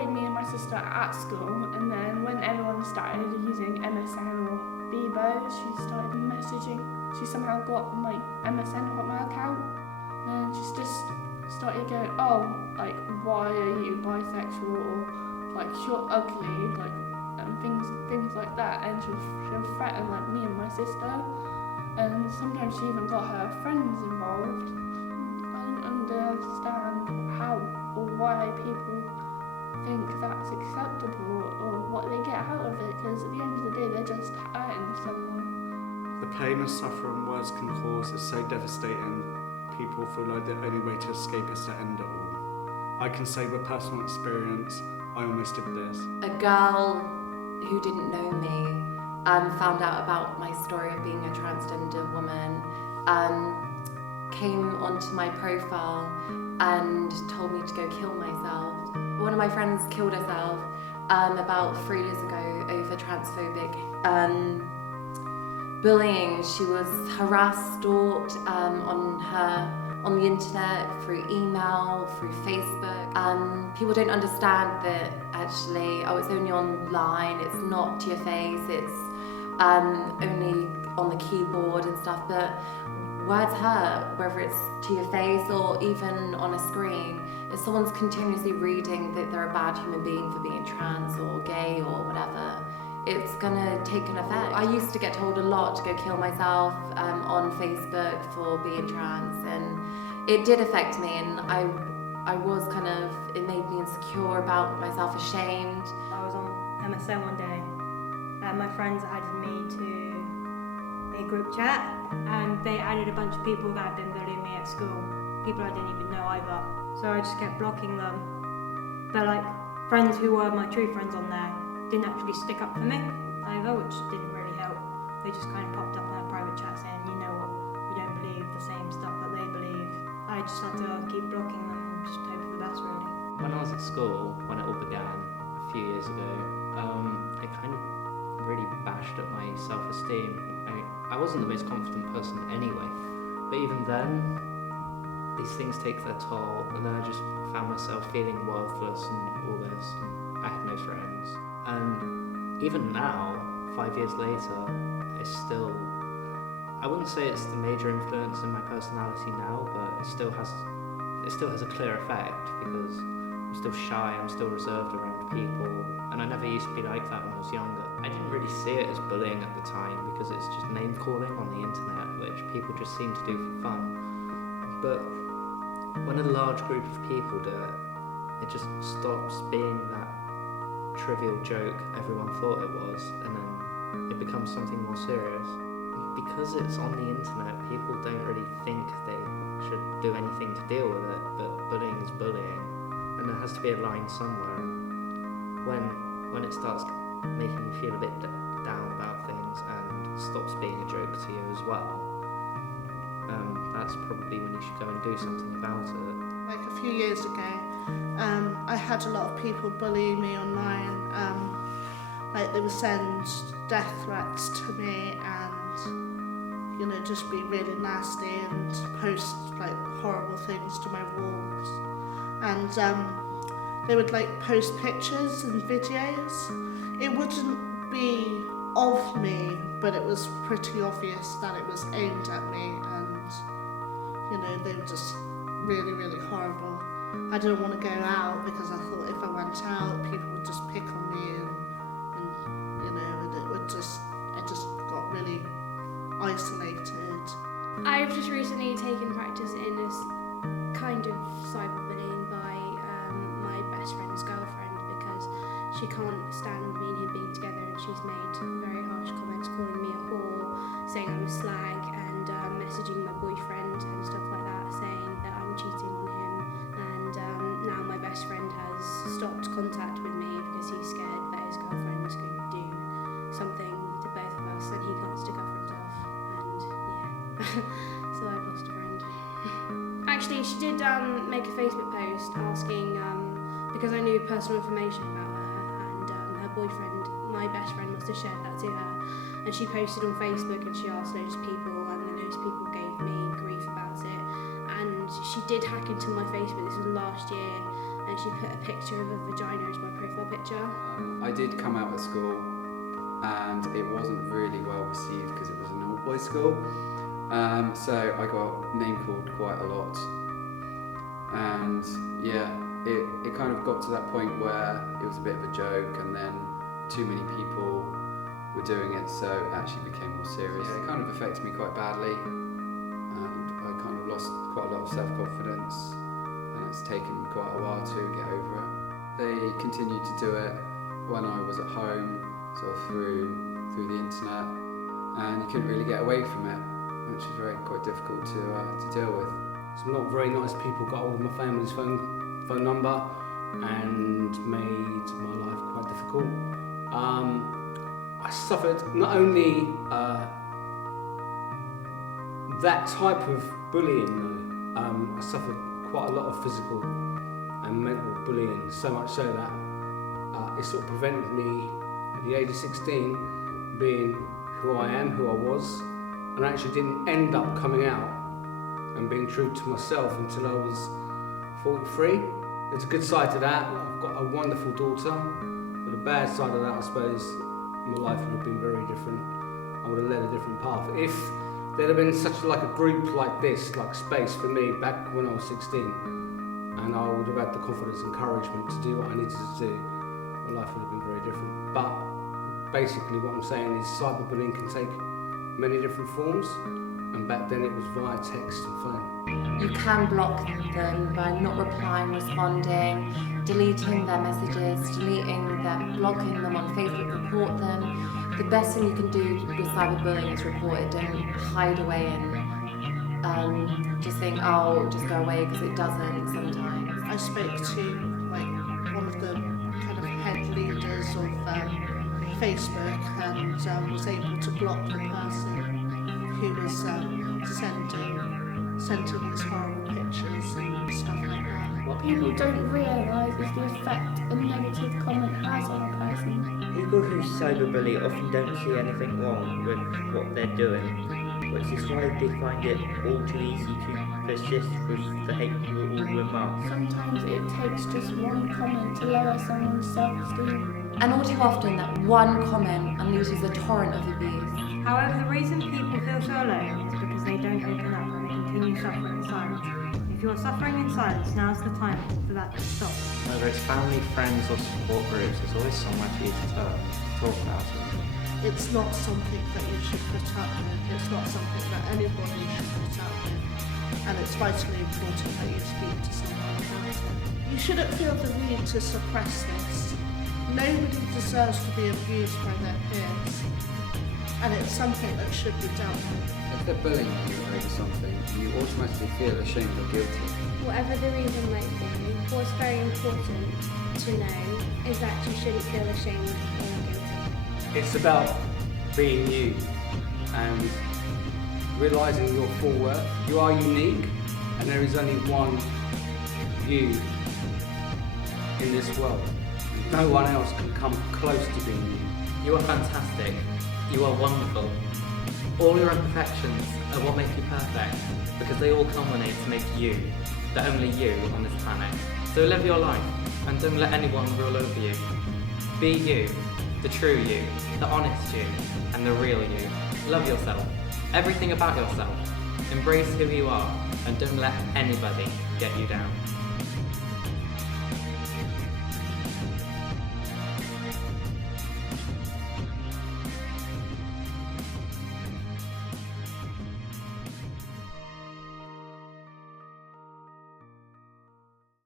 bullied me and my sister at school, and then when everyone started using MSN or Bebo, she somehow got my MSN Hotmail account, and she's just started going, oh, like, why are you bisexual, or like, you're ugly, like, and things like that, and she'll threaten like me and my sister, and sometimes she even got her friends involved. I don't understand how or why people think that's acceptable or what they get out of it, because at the end of the day they're just hurting someone. The pain and suffering words can cause is so devastating, people feel like the only way to escape is to end it all. I can say with personal experience, I almost did this. A girl who didn't know me found out about my story of being a transgender woman, came onto my profile and told me to go kill myself. One of my friends killed herself about 3 years ago over transphobic bullying. She was harassed, stalked on the internet, through email, through Facebook. People don't understand that actually, it's only online, it's not to your face, it's only on the keyboard and stuff, but words hurt, whether it's to your face or even on a screen. If someone's continuously reading that they're a bad human being for being trans or gay or whatever, it's gonna take an effect. I used to get told a lot to go kill myself on Facebook for being trans, and it did affect me, and I was it made me insecure about myself, ashamed. I was on MSN one day, and my friends added me to a group chat, and they added a bunch of people that had been bullying me at school, people I didn't even know either. So I just kept blocking them. But like, friends who were my true friends on there didn't actually stick up for me either, which didn't really help. They just kind of popped up on a private chat saying, you know what, we don't believe the same stuff that they believe. I just had to keep blocking them and just hope for the best, really. When I was at school, when it all began a few years ago, it kind of really bashed at my self-esteem. I wasn't the most confident person anyway, but even then, these things take their toll, and then I just found myself feeling worthless and all this, and I had no friends. And even now, 5 years later, it's still, I wouldn't say it's the major influence in my personality now, but it still has a clear effect, because I'm still shy, I'm still reserved around people, and I never used to be like that when I was younger. I didn't really see it as bullying at the time, because it's just name calling on the internet, which people just seem to do for fun. But when a large group of people do it, it just stops being that trivial joke everyone thought it was, and then it becomes something more serious. Because it's on the internet, people don't really think they should do anything to deal with it, but bullying is bullying, and there has to be a line somewhere. When it starts making you feel a bit down about things and stops being a joke to you as well, that's probably when you should go and do something about it. Like a few years ago, I had a lot of people bullying me online. Like they would send death threats to me and, you know, just be really nasty and post like horrible things to my walls. And they would like post pictures and videos. It wouldn't be of me, but it was pretty obvious that it was aimed at me, and you know, they were just really, really horrible. I didn't want to go out because I thought if I went out, people would just pick on me, and you know, and I just got really isolated. I've just recently taken practice in this kind of cyberbullying by my best friend's girlfriend, because she can't stand me and him being together, and she's made very harsh comments calling me a whore, saying I'm a slag, and messaging my boyfriend and stuff like that, saying that I'm cheating on him. And now my best friend has stopped contact with me because he's scared that his girlfriend is going to do something to both of us, and he can't stick up for himself. And yeah, so I've lost a friend. Actually, she did make a Facebook post asking, because I knew personal information about her, and her boyfriend, my best friend, must have shared that to her. And she posted on Facebook and she asked loads of people, and then those people gave me grief about it. And she did hack into my Facebook, this was last year, and and she put a picture of a vagina as my profile picture. I did come out of school and it wasn't really well received because it was an all-boys school. So I got name-called quite a lot. And yeah, it kind of got to that point where it was a bit of a joke and then too many people were doing it, so it actually became more serious. Yeah, it kind of affected me quite badly and I kind of lost quite a lot of self-confidence and it's taken me quite a while to get over it. They continued to do it when I was at home, sort of through the internet, and you couldn't really get away from it, which was quite difficult to deal with. Some not very nice people got hold of my family's phone number and made my life quite difficult. I suffered not only that type of bullying, though. I suffered quite a lot of physical and mental bullying, so much so that it sort of prevented me at the age of 16 being who I am, who I was, and I actually didn't end up coming out and being true to myself until I was 43. There's a good side to that. I've got a wonderful daughter, but the bad side of that, I suppose, my life would have been very different. I would have led a different path. If there'd have been such like a group like this, like Space for me back when I was 16, and I would have had the confidence and encouragement to do what I needed to do, my life would have been very different. But basically what I'm saying is cyberbullying can take many different forms, and back then it was via text and phone. You can block them by not replying, responding, deleting their messages, deleting them, blocking them on Facebook, report them. The best thing you can do with cyberbullying is report it. Don't hide away and just think, oh, it'll just go away, because it doesn't sometimes. I spoke to like one of the kind of head leaders of Facebook and was able to block the person who was sending these horrible pictures and stuff like that. What people don't realise is the effect a negative comment has on a person. People who cyberbully often don't see anything wrong with what they're doing, which is why they find it all too easy to persist with the hateful remarks. Sometimes it takes just one comment to lower someone's self-esteem. And all too often that one comment unleashes a torrent of abuse. However, the reason people feel so alone is because they don't open up and they continue suffering in silence. If you're suffering in silence, now's the time for that to stop. Whether it's family, friends or support groups, there's always somewhere for you to talk about it. It's not something that you should put up with. It's not something that anybody should put up with. And it's vitally important that you speak to someone about it. You shouldn't feel the need to suppress this. Nobody deserves to be abused by their peers. And it's something that should be dealt with. If they're bullying you over something, you automatically feel ashamed or guilty. Whatever the reason might be, what's very important to know is that you shouldn't feel ashamed or guilty. It's about being you and realising your full worth. You are unique and there is only one you in this world. No one else can come close to being you. You are fantastic. You are wonderful. All your imperfections are what make you perfect, because they all culminate to make you, the only you on this planet. So live your life, and don't let anyone rule over you. Be you, the true you, the honest you, and the real you. Love yourself, everything about yourself. Embrace who you are, and don't let anybody get you down.